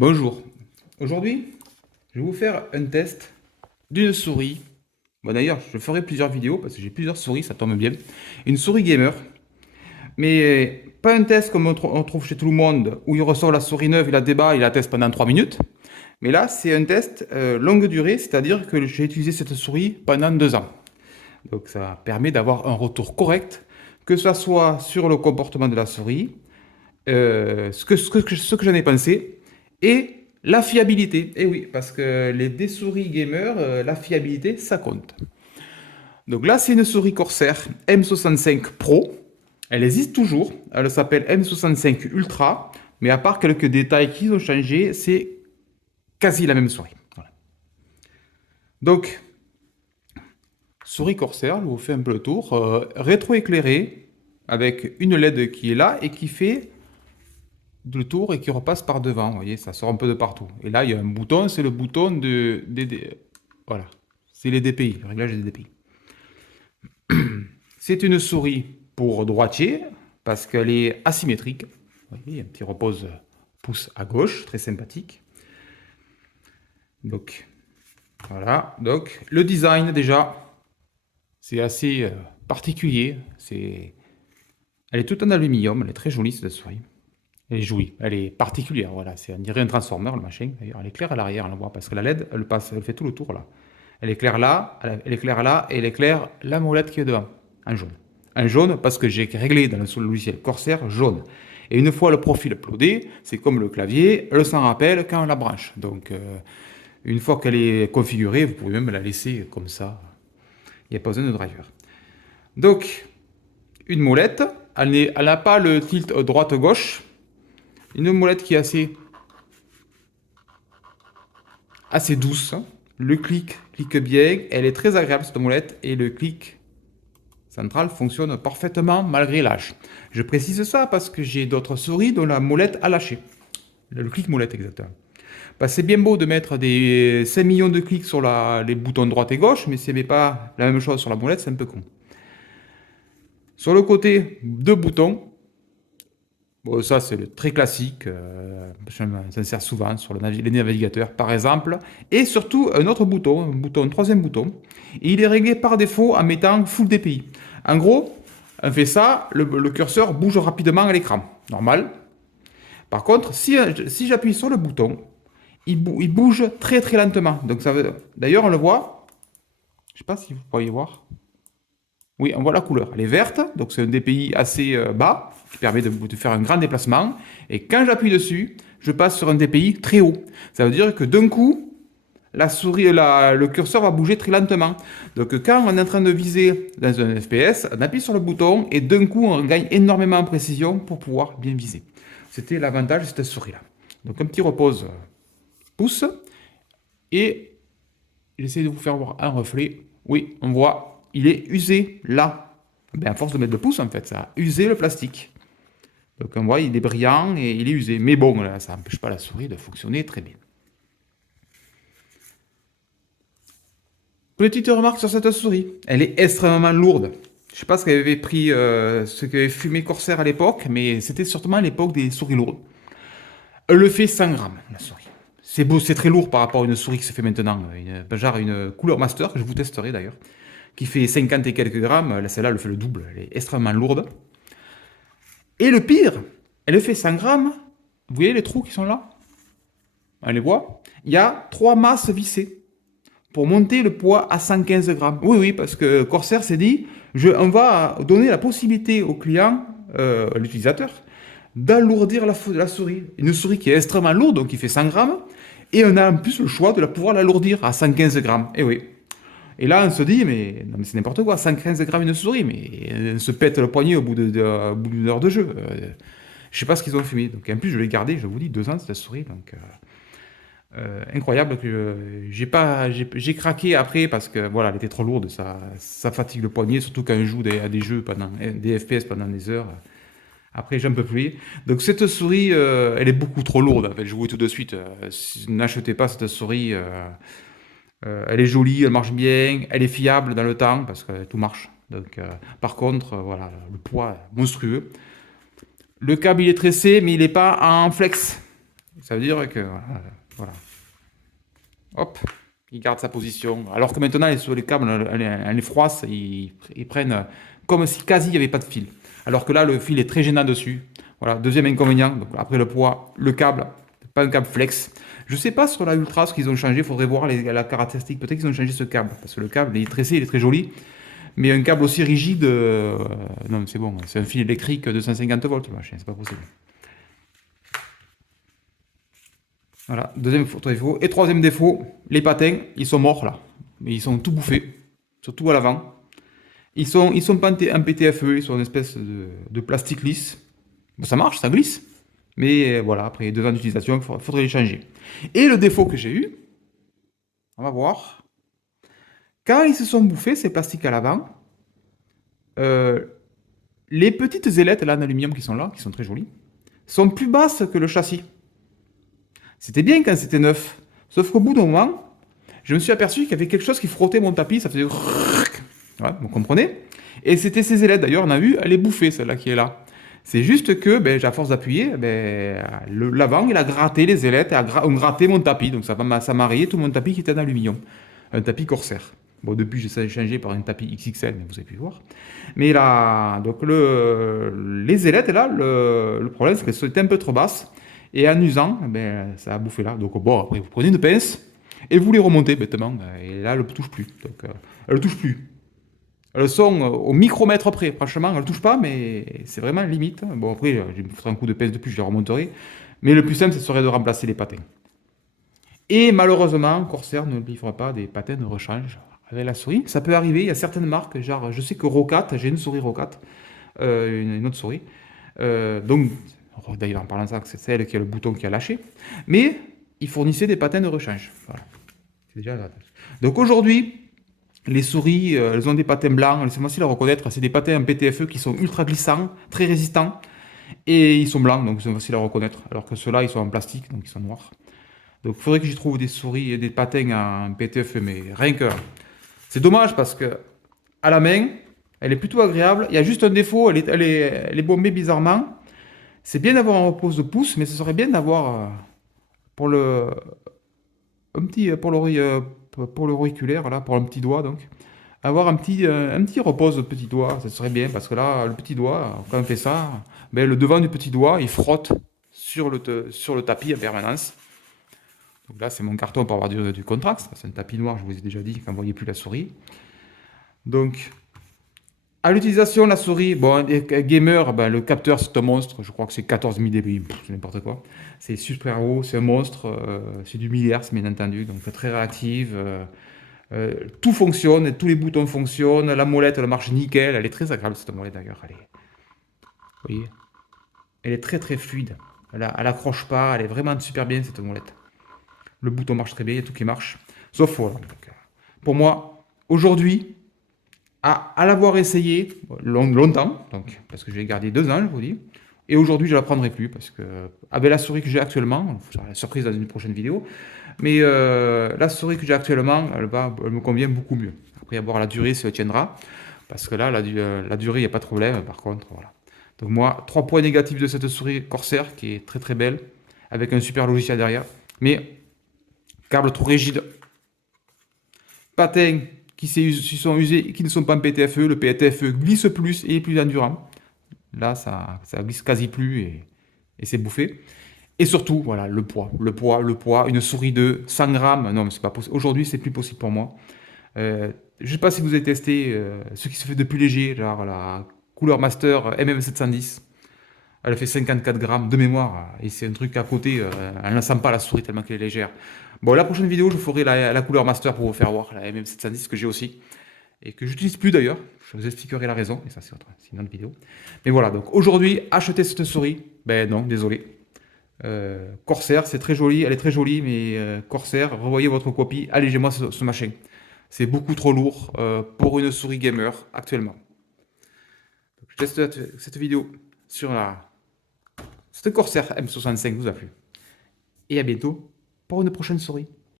Bonjour. Aujourd'hui, je vais vous faire un test d'une souris. Bon, d'ailleurs, je ferai plusieurs vidéos parce que j'ai plusieurs souris, ça tombe bien. Une souris gamer, mais pas un test comme on trouve chez tout le monde où il ressort la souris neuve, il la débat, il la teste pendant 3 minutes. Mais là, c'est un test longue durée, c'est-à-dire que j'ai utilisé cette souris pendant 2 ans. Donc ça permet d'avoir un retour correct, que ce soit sur le comportement de la souris, ce que j'en ai pensé et la fiabilité. Et oui, parce que des souris gamers, la fiabilité, ça compte. Donc là, c'est une souris Corsair M65 Pro. Elle existe toujours. Elle s'appelle M65 Ultra. Mais à part quelques détails qui ont changé, c'est quasi la même souris. Voilà. Donc, souris Corsair, je vous fais un peu le tour. Rétroéclairée, avec une LED qui est là et qui fait le tour et qui repasse par devant. Vous voyez, ça sort un peu de partout. Et là, il y a un bouton, c'est le bouton voilà, c'est les DPI, le réglage des DPI. C'est une souris pour droitier, parce qu'elle est asymétrique. Vous voyez, un petit repose pouce à gauche, très sympathique. Donc, voilà. Donc, le design, déjà, c'est assez particulier. Elle est toute en aluminium, elle est très jolie, cette souris. Elle est jolie, elle est particulière, voilà. On dirait un transformer, le machin. D'ailleurs, elle éclaire à l'arrière, on la voit, parce que la LED, elle passe, elle fait tout le tour, là. Elle éclaire là, elle éclaire là, et elle éclaire la molette qui est devant, en jaune. En jaune, parce que j'ai réglé dans le logiciel Corsair jaune. Et une fois le profil uploadé, c'est comme le clavier, elle s'en rappelle quand on la branche. Donc, une fois qu'elle est configurée, vous pouvez même la laisser comme ça. Il n'y a pas besoin de driver. Donc, une molette, elle n'a pas le tilt droite-gauche. Une molette qui est assez douce. Le clique bien. Elle est très agréable, cette molette. Et le clic central fonctionne parfaitement malgré l'âge. Je précise ça parce que j'ai d'autres souris dont la molette a lâché. Le clic molette, exactement. Bah, c'est bien beau de mettre des 5 millions de clics sur les boutons droite et gauche, mais si on met pas la même chose sur la molette, c'est un peu con. Sur le côté, deux boutons. Bon, ça, c'est le très classique. Je m'en sers souvent sur les navigateurs, par exemple. Et surtout, un autre bouton, un troisième bouton. Et il est réglé par défaut en mettant Full DPI. En gros, on fait ça, le curseur bouge rapidement à l'écran. Normal. Par contre, si j'appuie sur le bouton, il bouge très très lentement. Donc d'ailleurs, on le voit. Je ne sais pas si vous pourriez voir. Oui, on voit la couleur. Elle est verte, donc c'est un DPI assez bas, qui permet de faire un grand déplacement. Et quand j'appuie dessus, je passe sur un DPI très haut. Ça veut dire que d'un coup, le curseur va bouger très lentement. Donc quand on est en train de viser dans un FPS, on appuie sur le bouton et d'un coup, on gagne énormément en précision pour pouvoir bien viser. C'était l'avantage de cette souris-là. Donc un petit repose pouce. Et j'essaie de vous faire voir un reflet. Oui, on voit, il est usé là. Ben, à force de mettre le pouce, en fait, ça a usé le plastique. Donc on voit, il est brillant et il est usé. Mais bon, là, ça n'empêche pas la souris de fonctionner très bien. Petite remarque sur cette souris, elle est extrêmement lourde. Je ne sais pas ce qu'avait pris, ce qu'avait fumé Corsair à l'époque, mais c'était sûrement à l'époque des souris lourdes. Elle le fait 100 grammes, la souris. C'est beau, c'est très lourd par rapport à une souris qui se fait maintenant, genre une couleur master, que je vous testerai d'ailleurs, qui fait 50 et quelques grammes. Celle-là, elle fait le double, elle est extrêmement lourde. Et le pire, elle fait 100 grammes. Vous voyez les trous qui sont là? On les voit. Il y a 3 masses vissées pour monter le poids à 115 grammes. Oui, oui, parce que Corsair s'est dit, on va donner la possibilité au client, à l'utilisateur, d'alourdir la souris. Une souris qui est extrêmement lourde, donc qui fait 100 grammes, et on a en plus le choix de pouvoir l'alourdir à 115 grammes. Et oui. Et là, on se dit, mais, non, mais c'est n'importe quoi, 115 grammes une souris, mais on se pète le poignet au bout d'une heure de jeu. Je sais pas ce qu'ils ont fumé. Donc en plus, je l'ai gardé, je vous dis, 2 ans cette souris. Donc incroyable que j'ai craqué après parce que voilà, elle était trop lourde, ça fatigue le poignet, surtout quand on joue à des jeux des FPS pendant des heures. Après, j'en peux plus. Donc cette souris, elle est beaucoup trop lourde. En fait, je vous dis tout de suite, n'achetez pas cette souris. Elle est jolie, elle marche bien, elle est fiable dans le temps parce que tout marche. Donc, par contre, voilà, le poids est monstrueux. Le câble il est tressé, mais il n'est pas en flex. Ça veut dire que, voilà. Hop, il garde sa position. Alors que maintenant, sur les câbles, elle les froisse, ils prennent comme si quasi il n'y avait pas de fil. Alors que là, le fil est très gênant dessus. Voilà, deuxième inconvénient. Donc, après le poids, le câble, pas un câble flex. Je sais pas sur la Ultra ce qu'ils ont changé, il faudrait voir la caractéristique. Peut-être qu'ils ont changé ce câble, parce que le câble il est tressé, il est très joli. Mais un câble aussi rigide, non, c'est bon, c'est un fil électrique de 250 volts, c'est pas possible. Voilà, deuxième défaut. Et troisième défaut, les patins, ils sont morts là. Mais ils sont tout bouffés, surtout à l'avant. Ils sont pas en PTFE, ils sont une espèce de plastique lisse. Bon, ça marche, ça glisse. Mais voilà, après 2 ans d'utilisation, il faudrait les changer. Et le défaut que j'ai eu, on va voir, quand ils se sont bouffés, ces plastiques à l'avant, euh, les petites ailettes là en aluminium qui sont là, qui sont très jolies, sont plus basses que le châssis. C'était bien quand c'était neuf. Sauf qu'au bout d'un moment, je me suis aperçu qu'il y avait quelque chose qui frottait mon tapis, ça faisait... Ouais, vous comprenez? Et c'était ces ailettes, d'ailleurs, on a vu, elle est bouffée, celle-là qui est là. C'est juste que, ben, à force d'appuyer, ben, l'avant, il a gratté les ailettes, ont gratté mon tapis. Donc ça m'a rayé tout mon tapis qui était en aluminium. Un tapis Corsair. Bon, depuis, j'ai changé par un tapis XXL, mais vous avez pu voir. Mais là, donc les ailettes, là, le problème, c'est qu'elles étaient un peu trop basses. Et en usant, ben, ça a bouffé là. Donc bon, après, vous prenez une pince et vous les remontez bêtement. Et là, elle ne touche plus. Donc, elle ne touche plus. Elles sont au micromètre près. Franchement, elles ne touchent pas, mais c'est vraiment limite. Bon, après, je me ferai un coup de pince de plus, je les remonterai. Mais le plus simple, ce serait de remplacer les patins. Et malheureusement, Corsair ne livre pas des patins de rechange avec la souris. Ça peut arriver, il y a certaines marques, genre, je sais que Rocat, j'ai une souris Rocat, une autre souris. Donc, d'ailleurs, en parlant de ça, c'est celle qui a le bouton qui a lâché. Mais ils fournissaient des patins de rechange. Voilà. C'est déjà là. Donc aujourd'hui, les souris, elles ont des patins blancs, c'est facile à reconnaître. C'est des patins en PTFE qui sont ultra glissants, très résistants. Et ils sont blancs, donc c'est facile à reconnaître. Alors que ceux-là, ils sont en plastique, donc ils sont noirs. Donc il faudrait que j'y trouve des souris et des patins en PTFE, mais rien que... C'est dommage parce que à la main, elle est plutôt agréable. Il y a juste un défaut, elle est bombée bizarrement. C'est bien d'avoir un repose de pouce, mais ce serait bien d'avoir pour le un petit pour l'auriculaire là, pour un petit doigt donc, avoir un petit repose de petit doigt, ça serait bien parce que là, le petit doigt, quand on fait ça, ben, le devant du petit doigt, il frotte sur le tapis en permanence. Donc là, c'est mon carton pour avoir du contraste. C'est un tapis noir, je vous ai déjà dit, quand vous ne voyez plus la souris. Donc, à l'utilisation, la souris, bon, gamer, ben, le capteur, c'est un monstre. Je crois que c'est 14 000 dpi, c'est n'importe quoi. C'est super haut, c'est un monstre. C'est du millihertz, bien entendu, donc très réactive. Tout fonctionne, tous les boutons fonctionnent. La molette, elle marche nickel. Elle est très agréable, cette molette d'ailleurs. Vous voyez, elle est très très fluide. Elle accroche pas, elle est vraiment super bien, cette molette. Le bouton marche très bien, il y a tout qui marche. Sauf voilà. Donc, pour moi, aujourd'hui, à l'avoir essayé longtemps, donc, parce que je l'ai gardé 2 ans, je vous dis, et aujourd'hui, je ne la prendrai plus, parce que avec la souris que j'ai actuellement, la surprise dans une prochaine vidéo, mais la souris que j'ai actuellement, elle me convient beaucoup mieux. Après, à voir la durée, si elle tiendra, parce que là, la durée, il n'y a pas de problème, par contre, voilà. Donc moi, 3 points négatifs de cette souris Corsair, qui est très très belle, avec un super logiciel derrière, mais câble trop rigide, patins qui sont usés et qui ne sont pas en PTFE. Le PTFE glisse plus et est plus endurant. Là, ça glisse quasi plus et c'est bouffé. Et surtout, voilà, le poids. Une souris de 100 grammes, non, mais c'est pas possible. Aujourd'hui, c'est plus possible pour moi. Je ne sais pas si vous avez testé ce qui se fait de plus léger, genre la Cooler Master MM710. Elle fait 54 grammes de mémoire et c'est un truc à côté. Elle ne sent pas la souris tellement qu'elle est légère. Bon, la prochaine vidéo, je ferai la couleur master pour vous faire voir, la MM710 que j'ai aussi et que j'utilise plus d'ailleurs. Je vous expliquerai la raison, et ça c'est une autre vidéo. Mais voilà, donc aujourd'hui, acheter cette souris, ben non, désolé. Corsair, c'est très joli, elle est très jolie, mais Corsair, revoyez votre copie, allégez-moi ce machin. C'est beaucoup trop lourd pour une souris gamer actuellement. Donc, je laisse cette vidéo sur cette Corsair M65 vous a plu. Et à bientôt pour une prochaine souris.